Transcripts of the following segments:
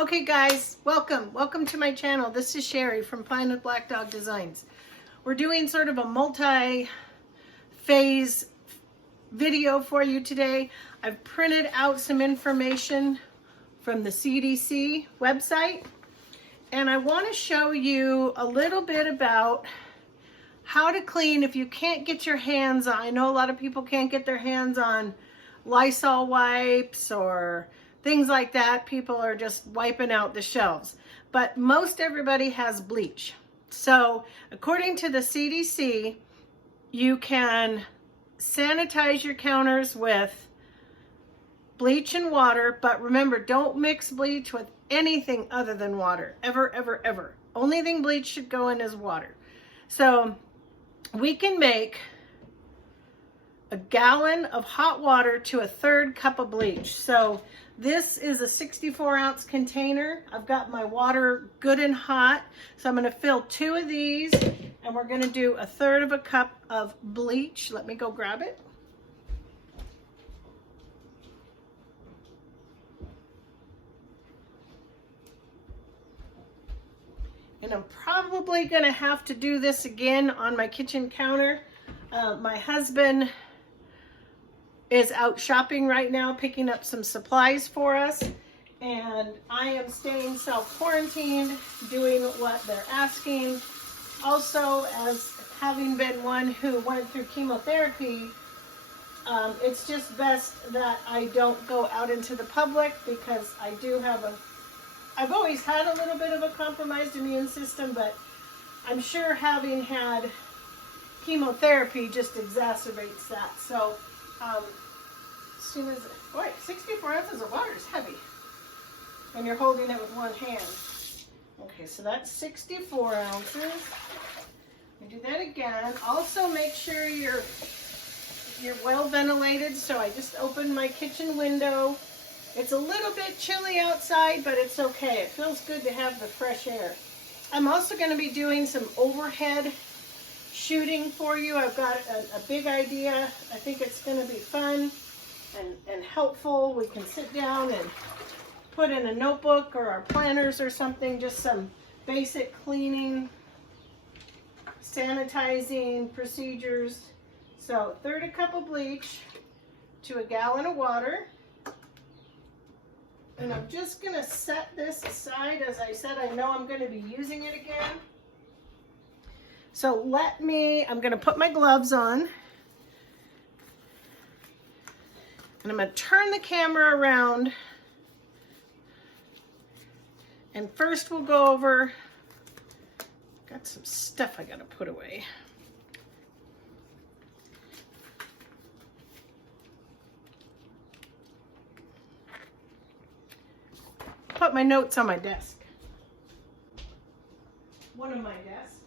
Okay guys, welcome to my channel. This is Shary from Planet Black Dog Designs. We're doing sort of a multi-phase video for you today. I've printed out some information from the CDC website, and I want to show you a little bit about how to clean if you can't get your hands on. I know a lot of people can't get their hands on Lysol wipes or things like that. People are just wiping out the shelves. But most everybody has bleach. So according to the CDC, you can sanitize your counters with bleach and water, but remember, don't mix bleach with anything other than water. Ever, ever, ever. Only thing bleach should go in is water. So we can make a gallon of hot water to a 1/3 cup of bleach. So this is a 64-ounce container. I've got my water good and hot. So I'm going to fill 2 of these, and we're going to do a 1/3 of a cup of bleach. Let me go grab it. And I'm probably going to have to do this again on my kitchen counter. My husband is out shopping right now, picking up some supplies for us, and I am staying self-quarantined, doing what they're asking. Also, as having been one who went through chemotherapy, it's just best that I don't go out into the public, because I do have I've always had a little bit of a compromised immune system, but I'm sure having had chemotherapy just exacerbates that. So as soon as, boy, 64 ounces of water is heavy when you're holding it with one hand. Okay, so that's 64 ounces. We do that again. Also make sure you're well ventilated. So I just opened my kitchen window. It's a little bit chilly outside, but it's okay. It feels good to have the fresh air. I'm also going to be doing some overhead shooting for you. I've got a big idea. I think it's going to be fun and helpful. We can sit down and put in a notebook or our planners or something, just some basic cleaning, sanitizing procedures. So 1/3 cup of bleach to a gallon of water. And I'm just going to set this aside. As I said, I know I'm going to be using it again. So I'm going to put my gloves on. And I'm going to turn the camera around. And first we'll go over, got some stuff I got to put away. Put my notes on my desk. One of my desks.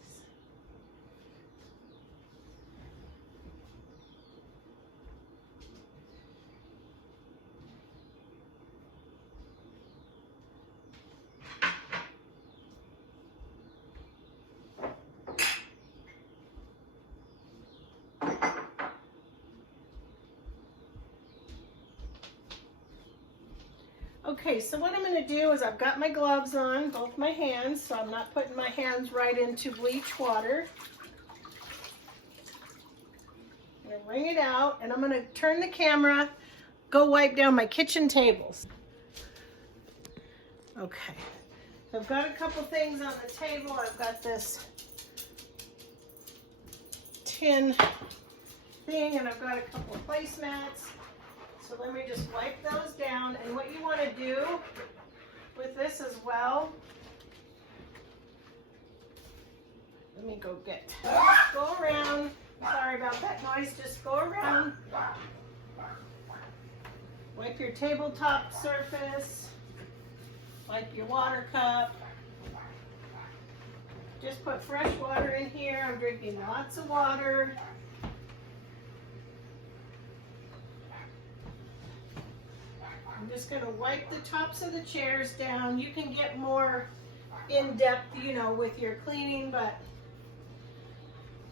Okay, so what I'm going to do is I've got my gloves on, both my hands, so I'm not putting my hands right into bleach water. I'm going to wring it out, and I'm going to turn the camera, go wipe down my kitchen tables. Okay, so I've got a couple things on the table. I've got this tin thing, and I've got a couple of placemats. So let me just wipe those down. And what you want to do with this as well, let me go around. Sorry about that noise. Just go around. Wipe your tabletop surface. Wipe your water cup. Just put fresh water in here. I'm drinking lots of water. I'm just going to wipe the tops of the chairs down. You can get more in-depth, with your cleaning, but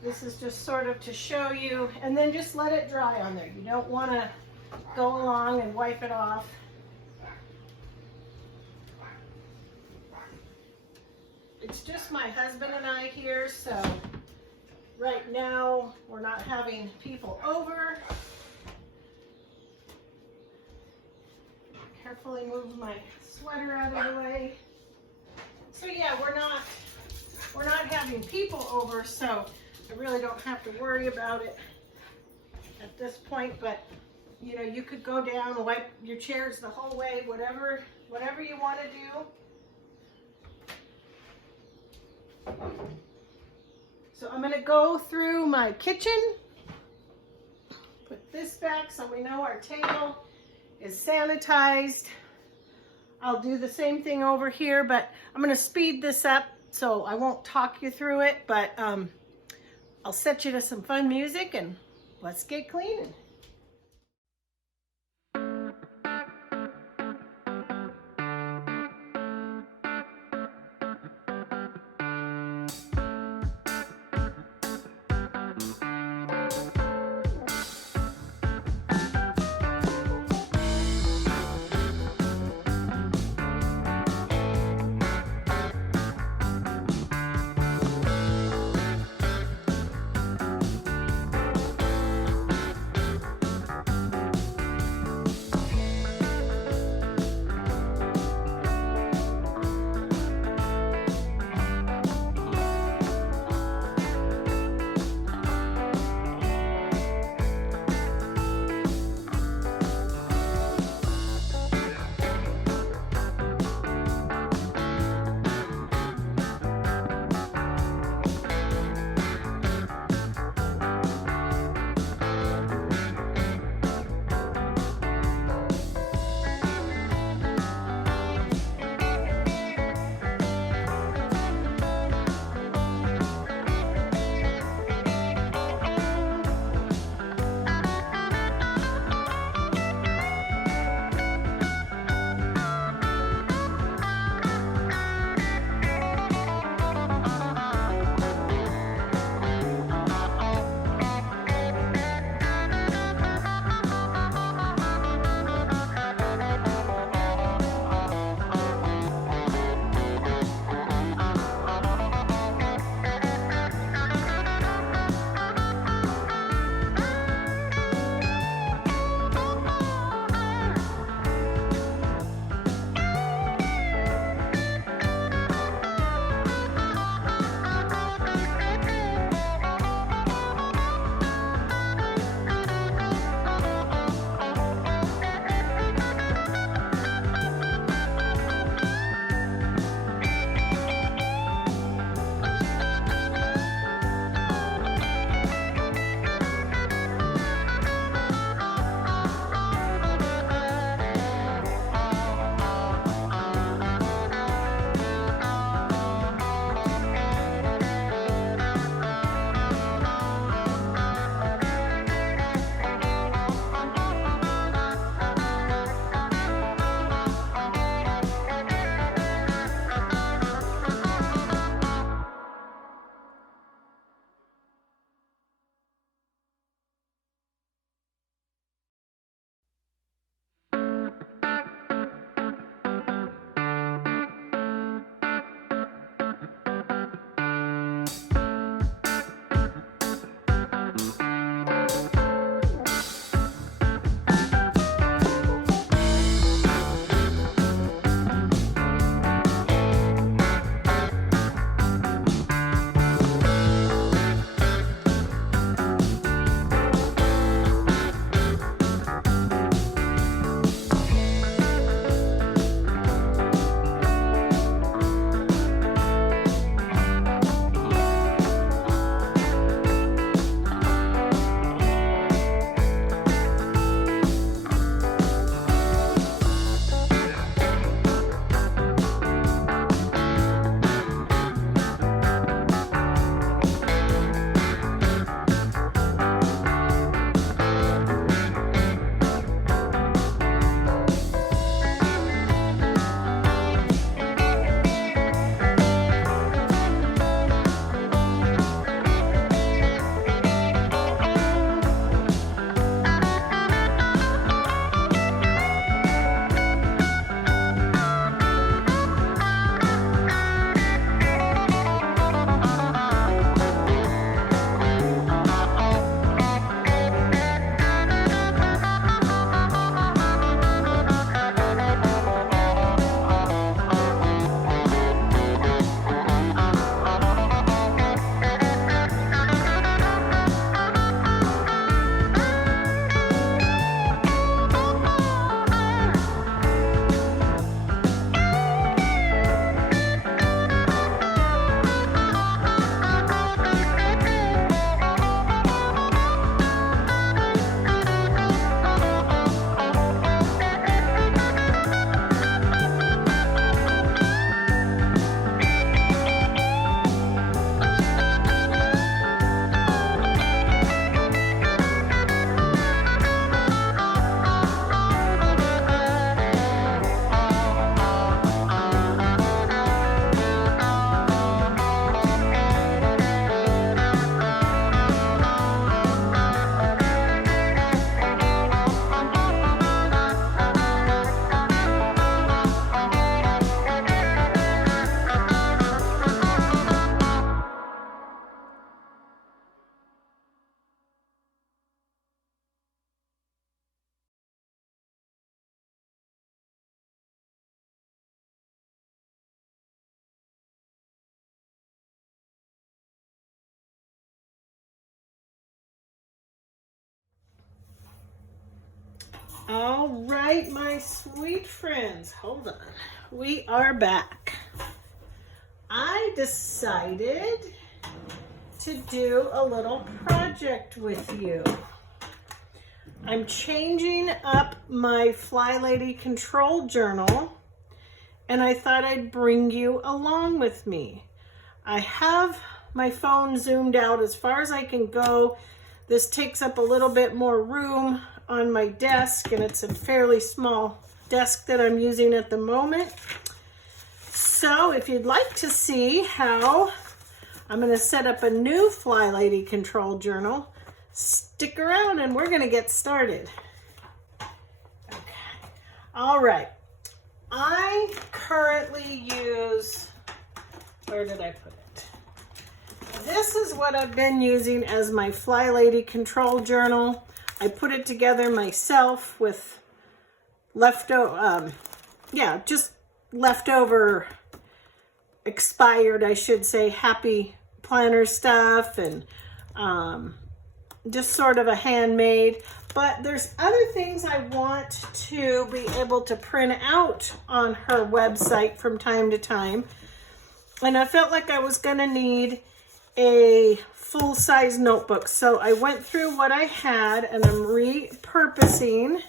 this is just sort of to show you. And then just let it dry on there. You don't want to go along and wipe it off. it's just my husband and I here, so right now we're not having people over. Carefully move my sweater out of the way. So yeah, we're not having people over, so I really don't have to worry about it at this point. But you know, you could go down and wipe your chairs the whole way, whatever you want to do. So I'm going to go through my kitchen, put this back so we know our table is sanitized. I'll do the same thing over here, but I'm going to speed this up so I won't talk you through it, but I'll set you to some fun music and let's get cleaning. All right, my sweet friends, hold on. We are back. I decided to do a little project with you. I'm changing up my Fly Lady Control Journal, and I thought I'd bring you along with me. I have my phone zoomed out as far as I can go. This takes up a little bit more room on my desk, and it's a fairly small desk that I'm using at the moment. So if you'd like to see how I'm going to set up a new Fly Lady Control Journal, stick around and we're going to get started. Okay. All right. I currently use, where did I put it? This is what I've been using as my Fly Lady Control Journal. I put it together myself with leftover, just leftover, expired, I should say, happy planner stuff, and just sort of a handmade. But there's other things I want to be able to print out on her website from time to time. And I felt like I was going to need a full-size notebook. So I went through what I had, and I'm repurposing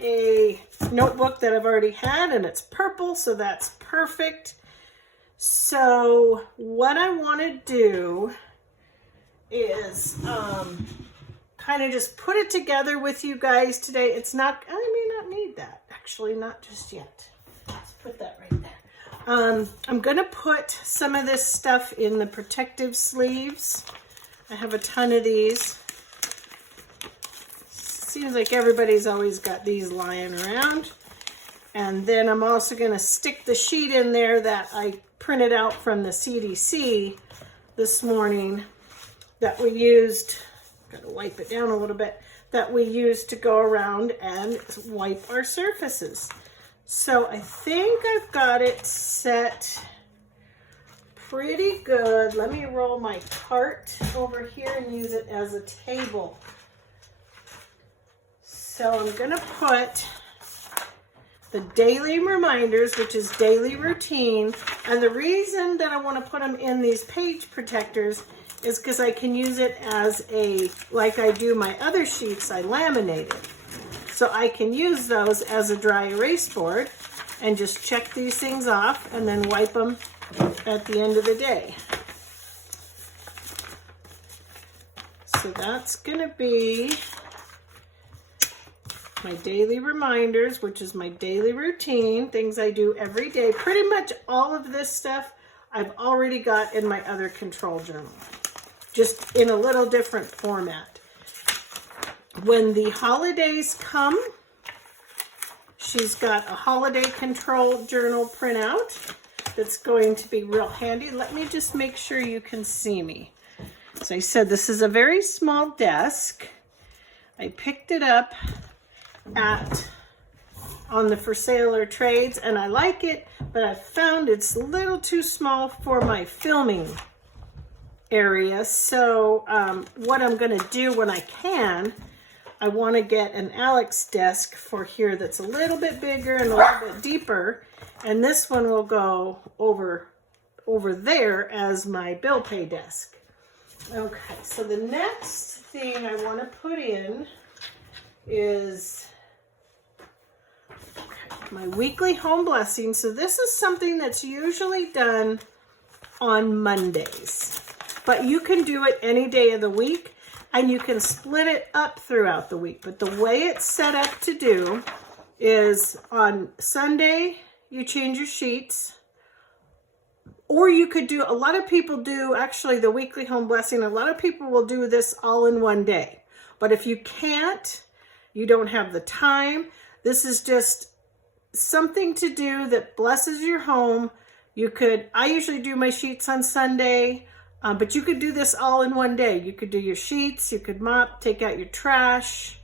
a notebook that I've already had, and it's purple, so that's perfect. So what I want to do is kind of just put it together with you guys today. It's not, I may not need that, actually, not just yet. Let's put that right there. I'm going to put some of this stuff in the protective sleeves. I have a ton of these. Seems like everybody's always got these lying around. And then I'm also going to stick the sheet in there that I printed out from the CDC this morning that we used, gotta wipe it down a little bit, that we used to go around and wipe our surfaces. So I think I've got it set pretty good. Let me roll my cart over here and use it as a table. So I'm gonna put the daily reminders, which is daily routine. And the reason that I want to put them in these page protectors is because I can use it as a, like I do my other sheets, I laminate it. So I can use those as a dry erase board and just check these things off and then wipe them at the end of the day. So that's gonna be my daily reminders, which is my daily routine, things I do every day. Pretty much all of this stuff I've already got in my other control journal, just in a little different format. When the holidays come, she's got a holiday control journal printout that's going to be real handy. Let me just make sure you can see me. So I said this is a very small desk. I picked it up on the for sale or trades, and I like it, but I found it's a little too small for my filming area. So what I'm going to do when I can, I want to get an Alex desk for here that's a little bit bigger and a little bit deeper, and this one will go over there as my bill pay desk. Okay, so the next thing I want to put in is my weekly home blessing. So this is something that's usually done on Mondays, but you can do it any day of the week, and you can split it up throughout the week. But the way it's set up to do is on Sunday, you change your sheets, or you could do, a lot of people do actually the weekly home blessing. A lot of people will do this all in one day, but if you can't, you don't have the time, this is just something to do that blesses your home. You could, I usually do my sheets on Sunday, but you could do this all in one day. You could do your sheets, you could mop, take out your trash,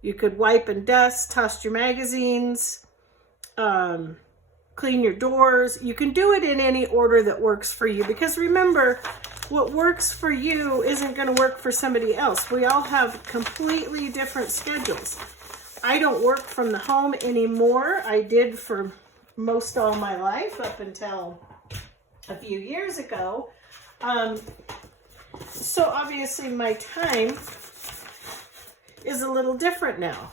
you could wipe and dust, toss your magazines, clean your doors. You can do it in any order that works for you, because remember, what works for you isn't going to work for somebody else. We all have completely different schedules. I don't work from the home anymore. I did for most all my life up until a few years ago. So obviously my time is a little different now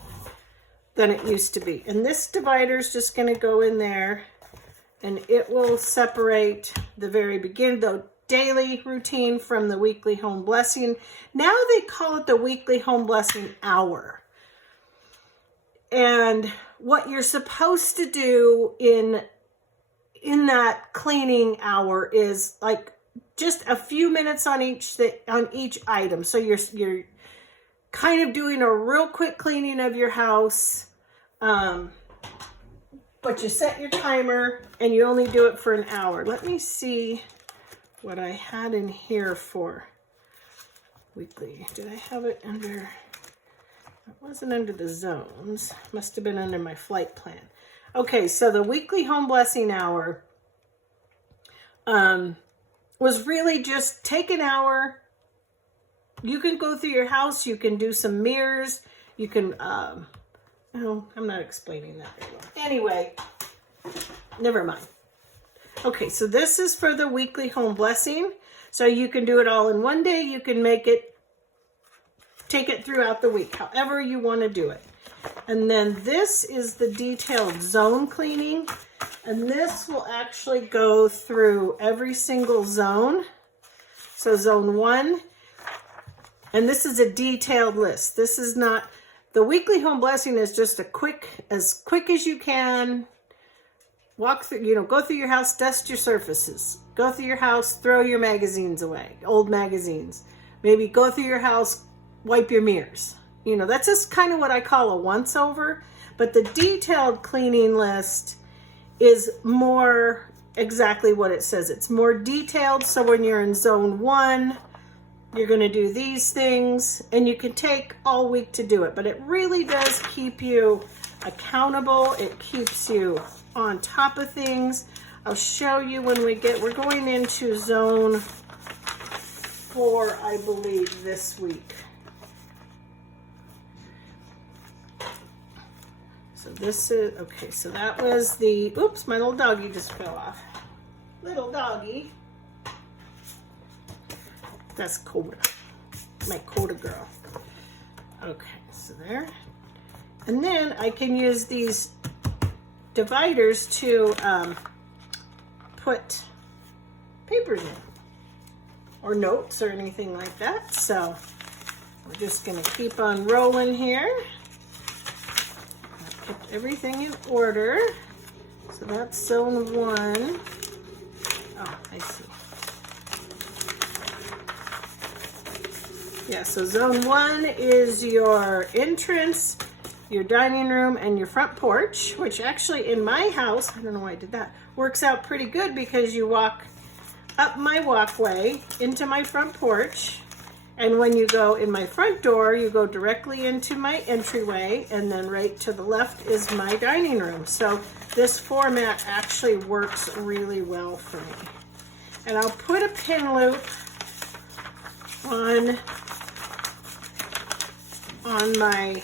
than it used to be. And this divider is just going to go in there, and it will separate the very beginning, the daily routine from the weekly home blessing. Now they call it the weekly home blessing hour. And what you're supposed to do in that cleaning hour is like just a few minutes on each item. So you're kind of doing a real quick cleaning of your house, but you set your timer and you only do it for an hour. Let me see what I had in here for weekly. Did I have it under? It wasn't under the zones. Must have been under my flight plan. Okay, so the weekly home blessing hour was really just take an hour. You can go through your house. You can do some mirrors. You can, no, I'm not explaining that very well. Anyway, never mind. Okay, so this is for the weekly home blessing. So you can do it all in one day. You can take it throughout the week, however you want to do it. And then this is the detailed zone cleaning. And this will actually go through every single zone. So zone 1. And this is a detailed list. This is not, the weekly home blessing is just as quick as you can. Walk through, go through your house, dust your surfaces. Go through your house, throw your magazines away, old magazines. Maybe go through your house, wipe your mirrors. That's just kind of what I call a once over. But the detailed cleaning list is more exactly what it says. It's more detailed. So when you're in zone 1, you're going to do these things, and you can take all week to do it. But it really does keep you accountable. It keeps you on top of things. I'll show you when we're going into zone 4, I believe, this week. So this is, okay, so that was the, oops, my little doggy just fell off. Little doggy. That's Coda, my Coda girl. Okay, so there. And then I can use these dividers to put papers in, or notes or anything like that. So we're just gonna keep on rolling here. Put everything in order. So that's zone 1. Oh, I see. Yeah, so zone 1 is your entrance, your dining room, and your front porch, which actually in my house, I don't know why I did that, works out pretty good because you walk up my walkway into my front porch. And when you go in my front door, you go directly into my entryway, and then right to the left is my dining room. So this format actually works really well for me. And I'll put a pin loop on my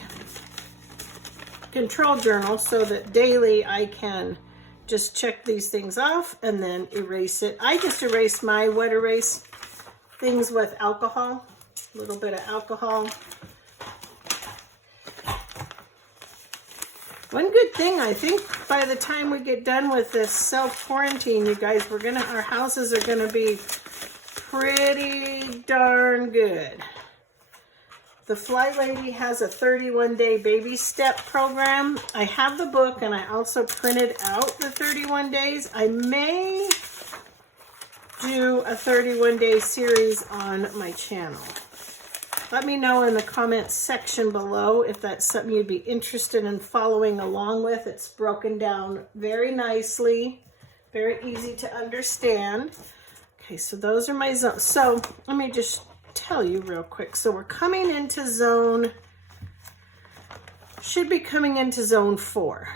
control journal so that daily I can just check these things off and then erase it. I just erase my wet erase things with alcohol. A little bit of alcohol. One good thing, I think by the time we get done with this self-quarantine, you guys, our houses are gonna be pretty darn good. The Fly Lady has a 31-day baby step program. I have the book, and I also printed out the 31 days. I may do a 31-day series on my channel. Let me know in the comments section below if that's something you'd be interested in following along with. It's broken down very nicely, very easy to understand. Okay, so those are my zones. So let me just tell you real quick. So we're coming into should be coming into zone 4.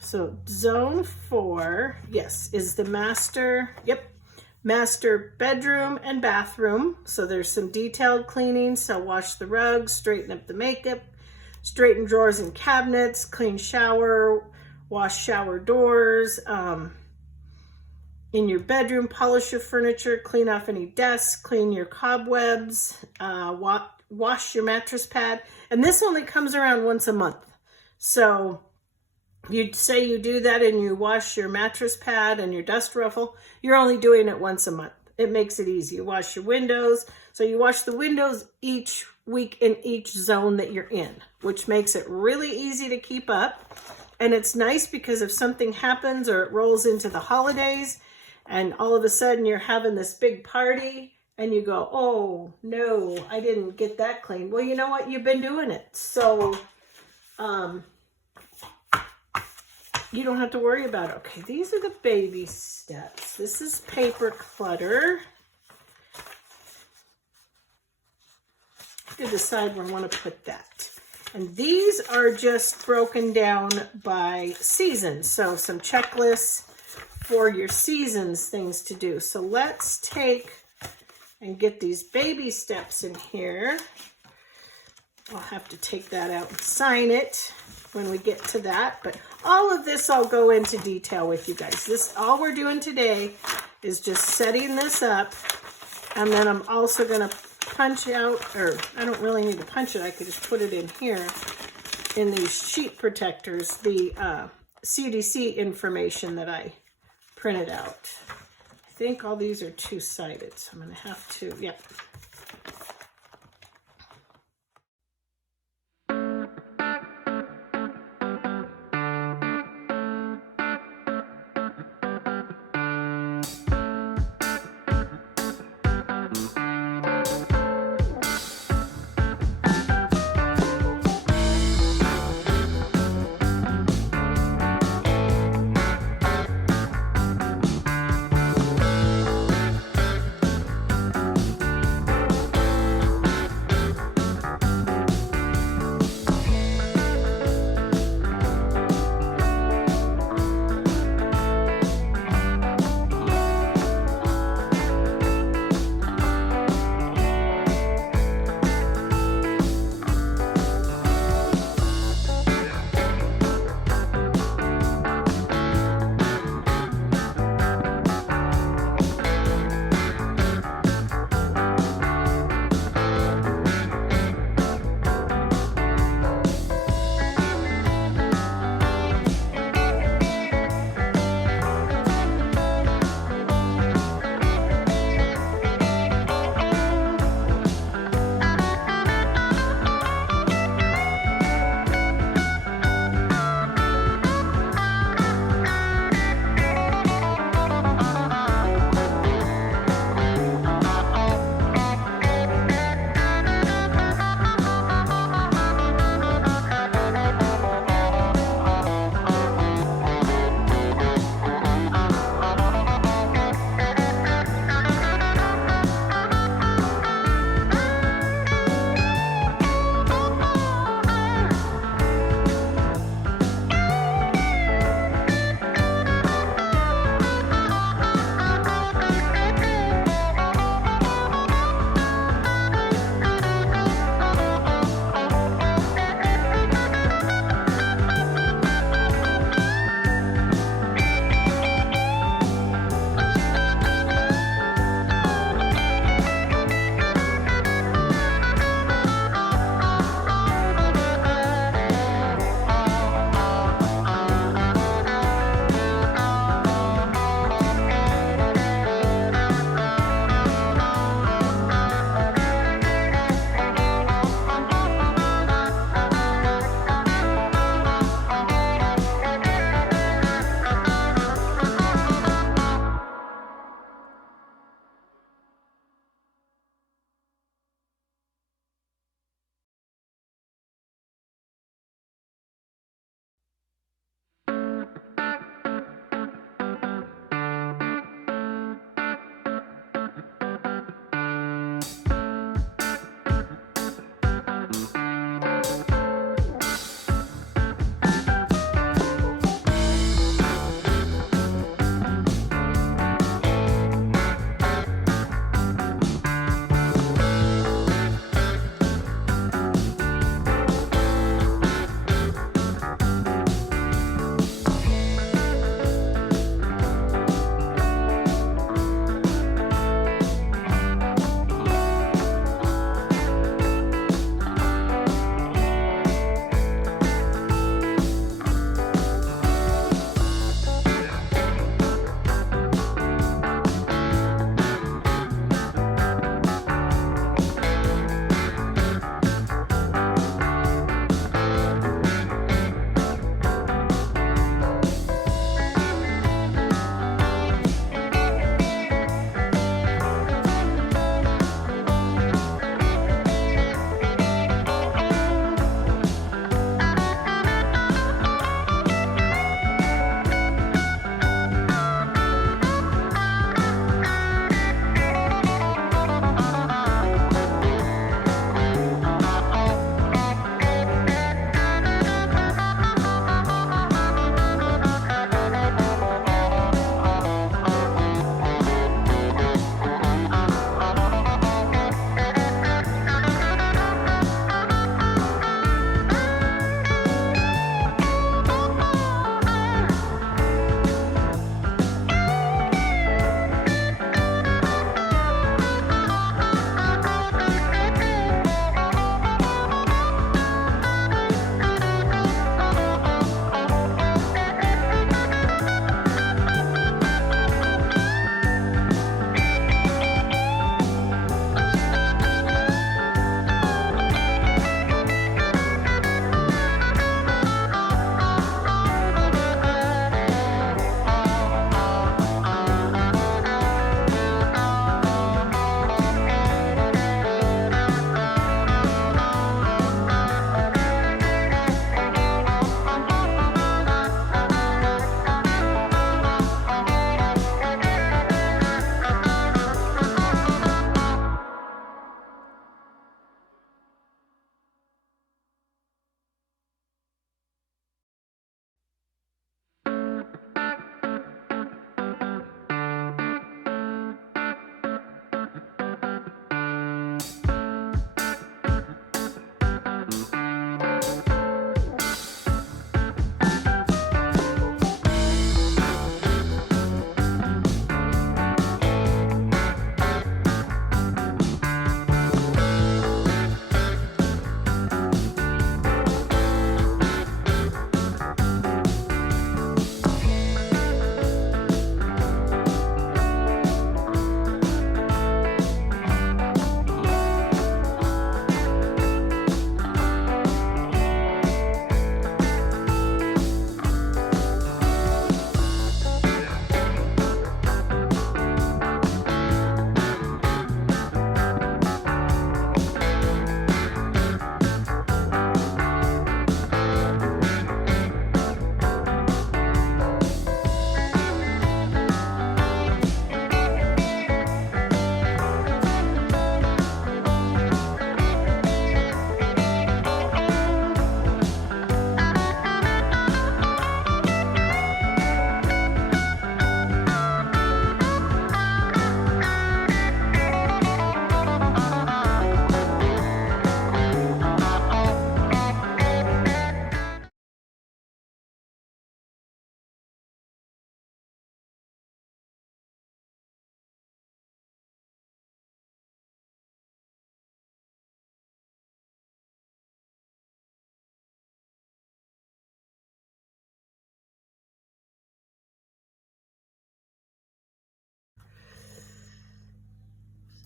So zone 4, yes, is the master, yep, master bedroom and bathroom. So there's some detailed cleaning. So wash the rugs, straighten up the makeup, straighten drawers and cabinets, clean shower, wash shower doors. In your bedroom, polish your furniture, clean off any desks, clean your cobwebs, wash your mattress pad. And this only comes around once a month. So you'd say you do that and you wash your mattress pad and your dust ruffle, you're only doing it once a month. It makes it easy. You wash your windows. So you wash the windows each week in each zone that you're in, which makes it really easy to keep up. And it's nice because if something happens or it rolls into the holidays and all of a sudden you're having this big party and you go, oh no, I didn't get that clean. Well, you know what? You've been doing it. So, you don't have to worry about it. Okay, these are the baby steps. This is paper clutter. I have to decide where I want to put that. And these are just broken down by seasons. So some checklists for your seasons, things to do. So let's take and get these baby steps in here. I'll have to take that out and sign it when we get to that. But all of this I'll go into detail with you guys. This, all we're doing today is just setting this up. And then I'm also going to punch out, or I don't really need to punch it. I could just put it in here in these sheet protectors, the CDC information that I printed out. I think all these are two-sided, so I'm going to have to, yep.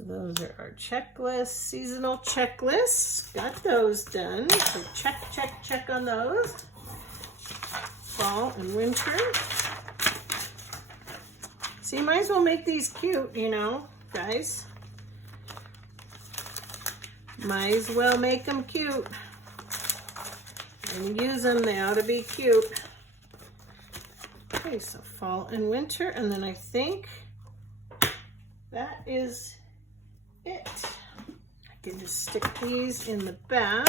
So those are our checklists, seasonal checklists. Got those done. So check, check, check on those. Fall and winter. So you might as well make these cute, you know, guys. Might as well make them cute. And use them, they ought to be cute. Okay, so fall and winter, and then I think that is it. I can just stick these in the back.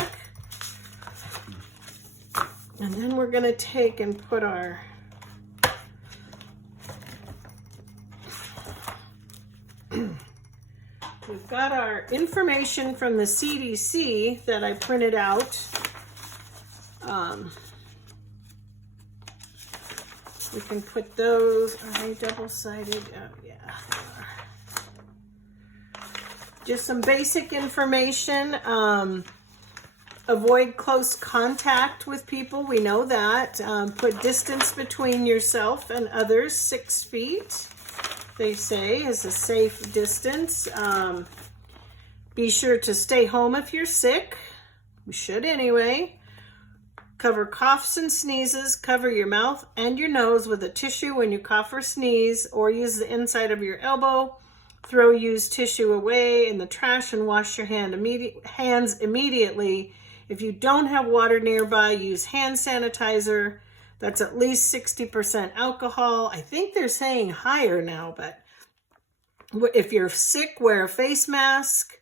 And then we're gonna take and put our we've got our information from the CDC that I printed out. We can put those, are they double-sided? Oh, yeah, they are. Just some basic information. Avoid close contact with people, we know that. Put distance between yourself and others, 6 feet, they say, is a safe distance. Be sure to stay home if you're sick. We should anyway. Cover coughs and sneezes. Cover your mouth and your nose with a tissue when you cough or sneeze, or use the inside of your elbow. Throw used tissue away in the trash and wash your hands immediately. If you don't have water nearby, use hand sanitizer. That's at least 60% alcohol. I think they're saying higher now, but if you're sick, wear a face mask.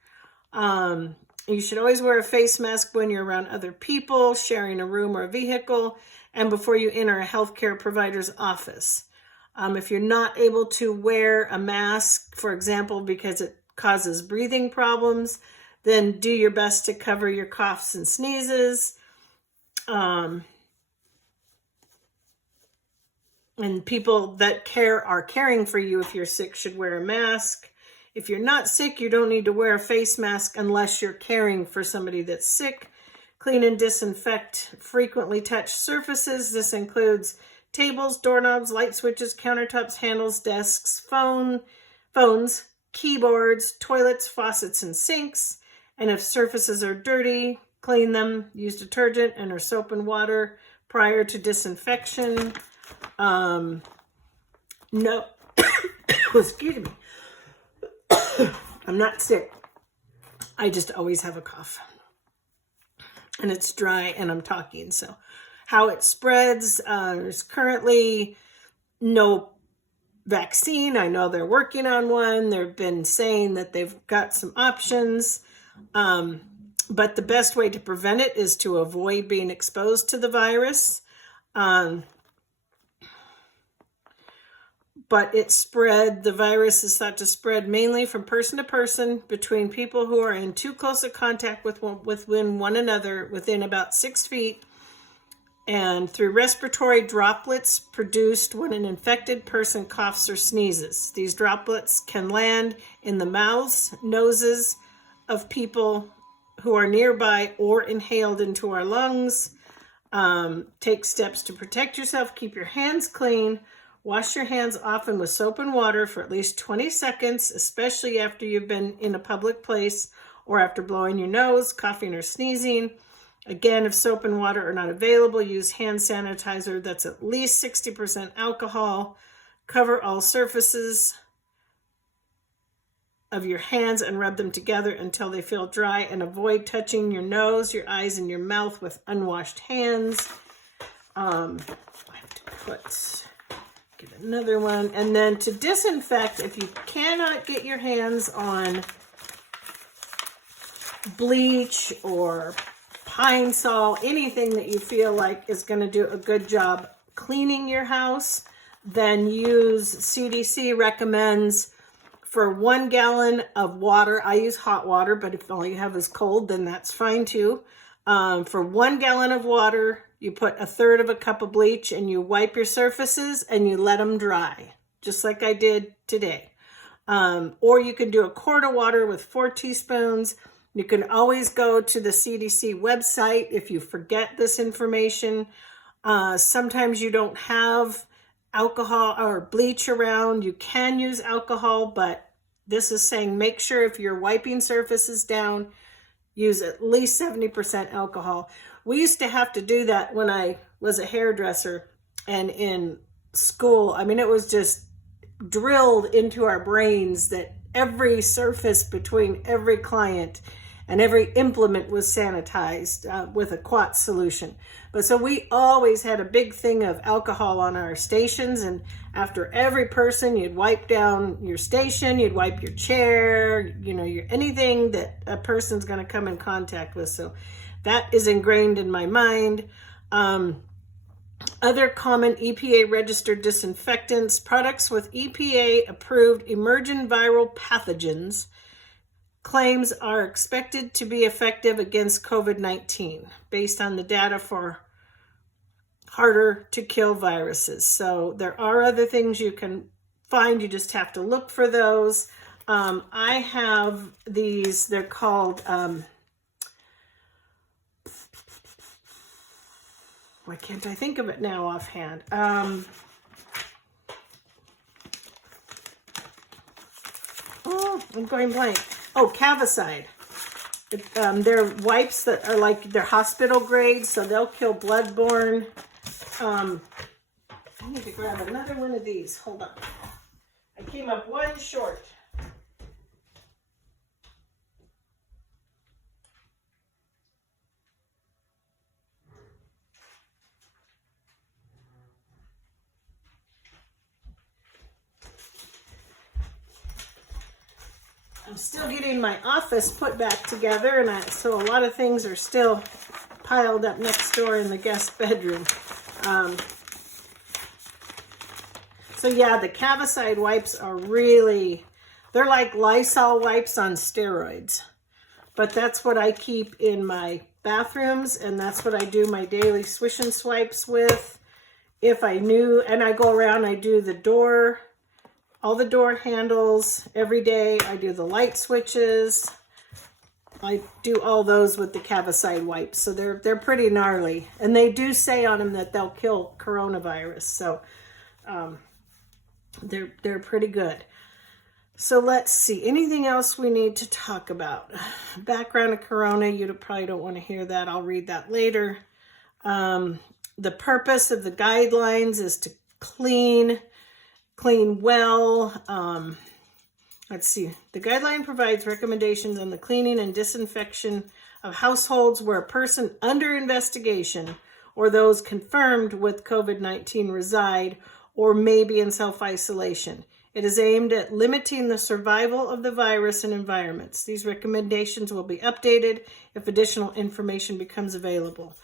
You should always wear a face mask when you're around other people, sharing a room or a vehicle, and before you enter a healthcare provider's office. If you're not able to wear a mask, for example, because it causes breathing problems, then do your best to cover your coughs and sneezes. And people that are caring for you if you're sick should wear a mask. If you're not sick, you don't need to wear a face mask unless you're caring for somebody that's sick. Clean and disinfect frequently touched surfaces. This includes tables, doorknobs, light switches, countertops, handles, desks, phones, keyboards, toilets, faucets, and sinks. And if surfaces are dirty, clean them. Use detergent and or soap and water prior to disinfection. No, excuse me. I'm not sick. I just always have a cough. And it's dry and I'm talking. So how it spreads, there's currently no vaccine. I know they're working on one. They've been saying that they've got some options. But the best way to prevent it is to avoid being exposed to the virus. But the virus is thought to spread mainly from person to person between people who are in too close a contact with one another within about 6 feet, and through respiratory droplets produced when an infected person coughs or sneezes. These droplets can land in the mouths, noses of people who are nearby or inhaled into our lungs. Take steps to protect yourself. Keep your hands clean. Wash your hands often with soap and water for at least 20 seconds, especially after you've been in a public place or after blowing your nose, coughing, or sneezing. Again, if soap and water are not available, use hand sanitizer that's at least 60% alcohol. Cover all surfaces of your hands and rub them together until they feel dry, and avoid touching your nose, your eyes, and your mouth with unwashed hands. I have to get another one. And then to disinfect, if you cannot get your hands on bleach or Pine Sol, anything that you feel like is going to do a good job cleaning your house, then use, CDC recommends for 1 gallon of water, I use hot water, but if all you have is cold, then that's fine too. For 1 gallon of water, you put 1/3 of a cup of bleach and you wipe your surfaces and you let them dry, just like I did today. Or you can do a quart of water with 4 teaspoons. You can always go to the CDC website if you forget this information. Sometimes you don't have alcohol or bleach around. You can use alcohol, but This is saying make sure if you're wiping surfaces down, use at least 70% alcohol. We used to have to do that when I was a hairdresser and in school. I mean, it was just drilled into our brains that every surface between every client and every implement was sanitized with a quat solution. But so we always had a big thing of alcohol on our stations, and after every person, you'd wipe down your station, you'd wipe your chair, you know, anything that a person's going to come in contact with. So that is ingrained in my mind. Other common EPA-registered disinfectants, products with EPA-approved emergent viral pathogens, claims are expected to be effective against COVID-19 based on the data for harder to kill viruses. So there are other things you can find. You just have to look for those. I have these, they're called, why can't I think of it now offhand? Oh, I'm going blank. Oh, Cavicide. They're wipes that are like, they're hospital grade, so they'll kill bloodborne. I need to grab another one of these. Hold on. I came up one short. I'm still getting my office put back together, and so a lot of things are still piled up next door in the guest bedroom. So yeah, the Cavicide wipes are really, they're like Lysol wipes on steroids. But that's what I keep in my bathrooms, and that's what I do my daily swish and swipes with. If I knew, and I go around, I do the door, all the door handles every day. I do the light switches. I do all those with the Cavicide wipes. So they're pretty gnarly. And they do say on them that they'll kill coronavirus. So they're pretty good. So let's see. Anything else we need to talk about? Background of corona. You probably don't want to hear that. I'll read that later. The purpose of the guidelines is to clean well. Let's see. The guideline provides recommendations on the cleaning and disinfection of households where a person under investigation or those confirmed with COVID-19 reside or may be in self-isolation. It is aimed at limiting the survival of the virus in environments. These recommendations will be updated if additional information becomes available.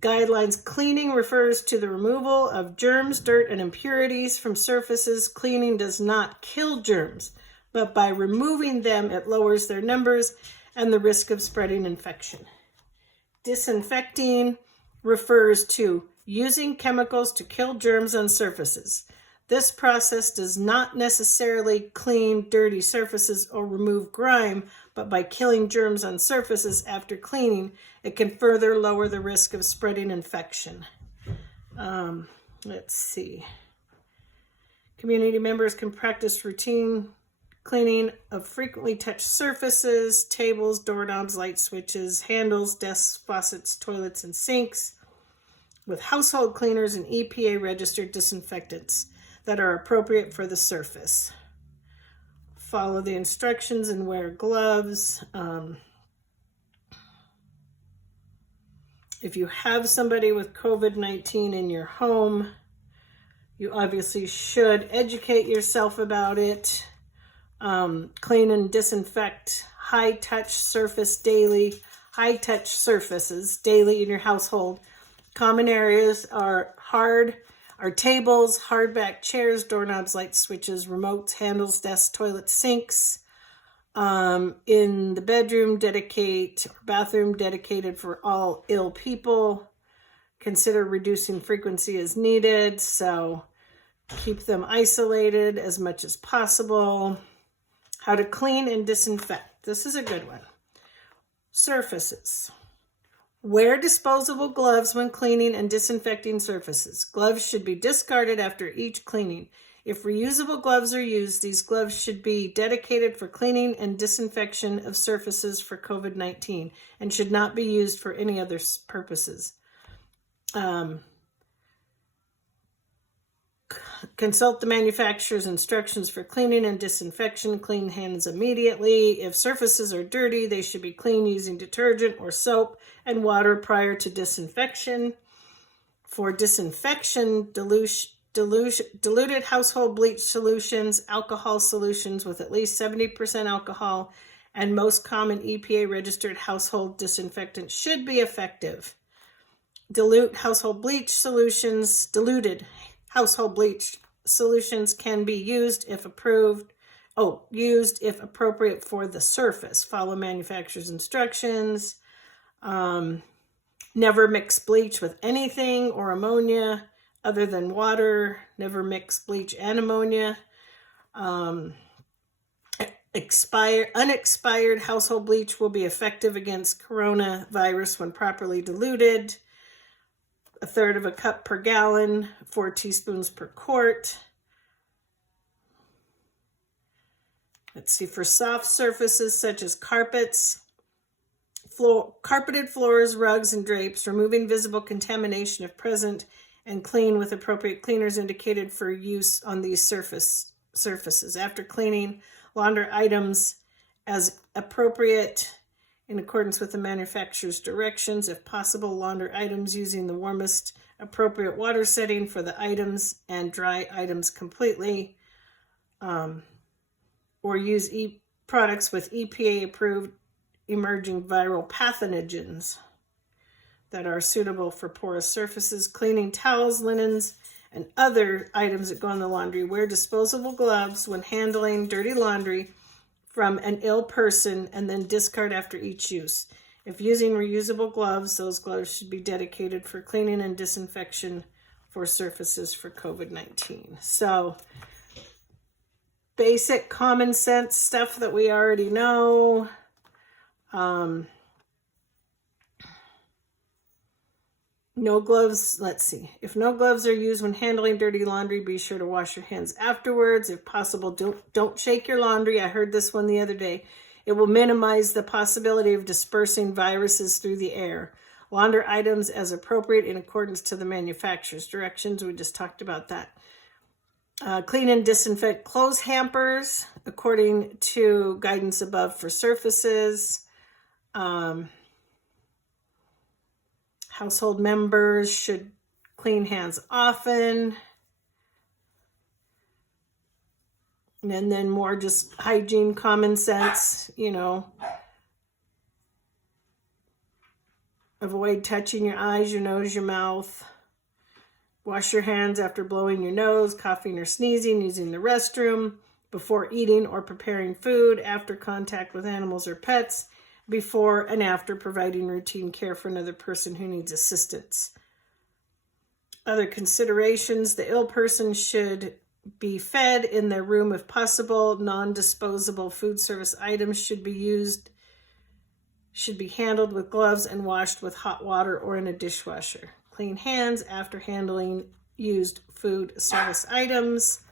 Guidelines cleaning refers to the removal of germs, dirt, and impurities from surfaces. Cleaning does not kill germs, but by removing them, it lowers their numbers and the risk of spreading infection. Disinfecting refers to using chemicals to kill germs on surfaces. This process does not necessarily clean dirty surfaces or remove grime, but by killing germs on surfaces after cleaning, it can further lower the risk of spreading infection. Let's see. Community members can practice routine cleaning of frequently touched surfaces, tables, doorknobs, light switches, handles, desks, faucets, toilets, and sinks with household cleaners and EPA-registered disinfectants that are appropriate for the surface. Follow the instructions and wear gloves. If you have somebody with COVID-19 in your home, you obviously should educate yourself about it. Clean and disinfect high-touch surfaces daily in your household. Common areas are tables, hardback chairs, doorknobs, light switches, remotes, handles, desks, toilets, sinks. In the bathroom dedicated for all ill people. Consider reducing frequency as needed, so keep them isolated as much as possible. How to clean and disinfect. This is a good one. Surfaces. Wear disposable gloves when cleaning and disinfecting surfaces. Gloves should be discarded after each cleaning. If reusable gloves are used, these gloves should be dedicated for cleaning and disinfection of surfaces for COVID-19 and should not be used for any other purposes. Consult the manufacturer's instructions for cleaning and disinfection. Clean hands immediately. If surfaces are dirty, they should be cleaned using detergent or soap and water prior to disinfection. For disinfection, diluted household bleach solutions, alcohol solutions with at least 70% alcohol, and most common EPA-registered household disinfectants should be effective. Diluted household bleach solutions can be used if appropriate for the surface. Follow manufacturer's instructions. Never mix bleach with anything or ammonia other than water. Never mix bleach and ammonia. Unexpired household bleach will be effective against coronavirus when properly diluted. 1/3 of a cup per gallon, 4 teaspoons per quart. Let's see, for soft surfaces such as carpets, carpeted floors, rugs, and drapes, removing visible contamination if present, and clean with appropriate cleaners indicated for use on these surfaces. After cleaning, launder items as appropriate in accordance with the manufacturer's directions. If possible, launder items using the warmest appropriate water setting for the items and dry items completely. Or use products with EPA-approved emerging viral pathogens that are suitable for porous surfaces. Cleaning towels, linens, and other items that go in the laundry. Wear disposable gloves when handling dirty laundry from an ill person and then discard after each use. If using reusable gloves, those gloves should be dedicated for cleaning and disinfection for surfaces for COVID-19. So, basic common sense stuff that we already know. No gloves, let's see. If no gloves are used when handling dirty laundry, be sure to wash your hands afterwards. If possible, don't shake your laundry. I heard this one the other day. It will minimize the possibility of dispersing viruses through the air. Launder items as appropriate in accordance to the manufacturer's directions. We just talked about that. Clean and disinfect clothes hampers according to guidance above for surfaces. Household members should clean hands often. And then more just hygiene, common sense, avoid touching your eyes, your nose, your mouth. Wash your hands after blowing your nose, coughing or sneezing, using the restroom, before eating or preparing food, after contact with animals or pets, before and after providing routine care for another person who needs assistance. Other considerations: the ill person should be fed in their room if possible. Non-disposable food service items should be handled with gloves and washed with hot water or in a dishwasher. Clean hands after handling used food service items.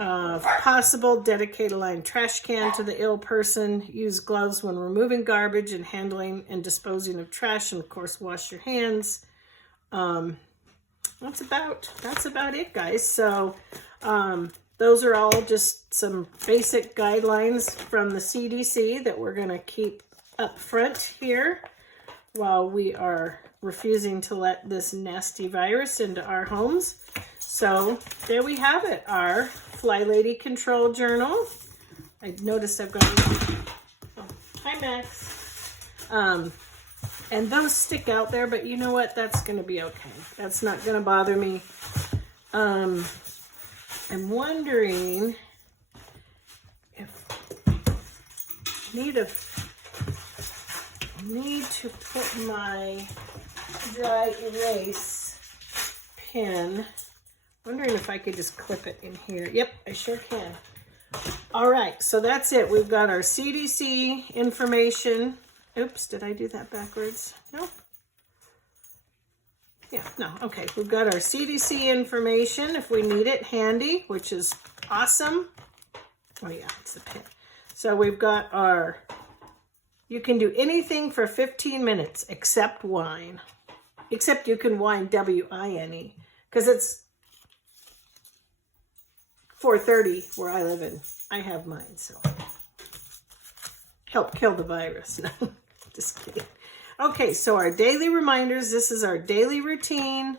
If possible, dedicate a lined trash can to the ill person. Use gloves when removing garbage and handling and disposing of trash, and of course, wash your hands. That's about it, guys. So those are all just some basic guidelines from the CDC that we're going to keep up front here while we are refusing to let this nasty virus into our homes. So there we have it, our Fly Lady Control Journal. I noticed I've got, hi Max. And those stick out there, but you know what? That's going to be okay. That's not going to bother me. I'm wondering if I need to put my dry erase pen. Wondering if I could just clip it in here. Yep, I sure can. All right, so that's it. We've got our CDC information. Oops, did I do that backwards? Nope. Yeah, no, okay. We've got our CDC information if we need it handy, which is awesome. Oh yeah, it's the pin. So we've got our, you can do anything for 15 minutes except wine. Except you can wine, W-I-N-E, because it's 4:30 where I live in. I have mine, so help kill the virus. No, just kidding. Okay, so our daily reminders. This is our daily routine. I'm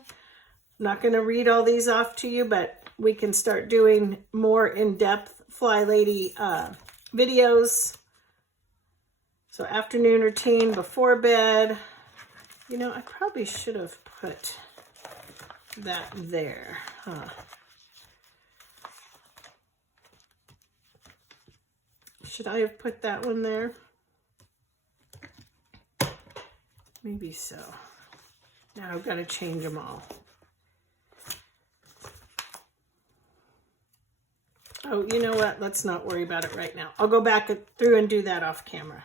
not going to read all these off to you, but we can start doing more in-depth Fly Lady videos. So afternoon routine before bed. You know, I probably should have put that there, huh? Should I have put that one there? Maybe so. Now I've got to change them all. Oh, you know what? Let's not worry about it right now. I'll go back through and do that off camera.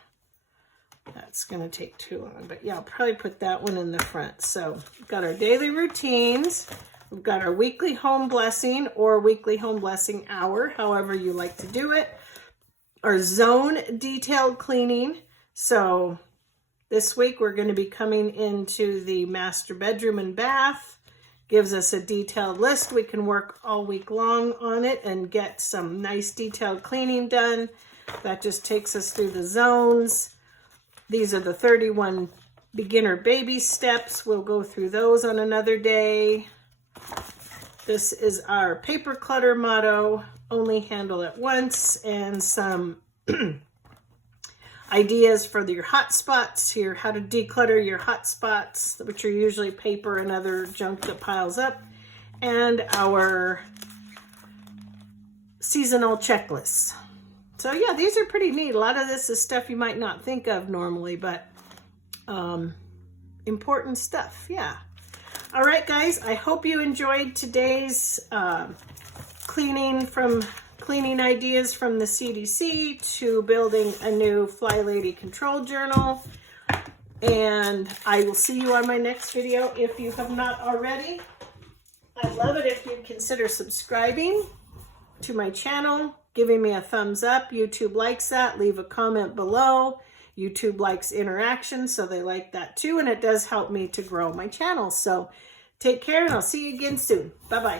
That's going to take too long. But yeah, I'll probably put that one in the front. So we've got our daily routines. We've got our weekly home blessing or weekly home blessing hour, however you like to do it. Our zone detailed cleaning. So this week we're going to be coming into the master bedroom and bath. Gives us a detailed list. We can work all week long on it and get some nice detailed cleaning done. That just takes us through the zones. These are the 31 beginner baby steps. We'll go through those on another day. This is our paper clutter motto, only handle it once, and some ideas for your hot spots here, how to declutter your hot spots, which are usually paper and other junk that piles up, and our seasonal checklists. So yeah, these are pretty neat. A lot of this is stuff you might not think of normally, but important stuff, yeah. All right, guys, I hope you enjoyed today's cleaning ideas from the CDC to building a new Fly Lady control journal. And I will see you on my next video if you have not already. I'd love it if you'd consider subscribing to my channel, giving me a thumbs up. YouTube likes that. Leave a comment below. YouTube likes interaction, so they like that too, and it does help me to grow my channel. So take care, and I'll see you again soon. Bye-bye.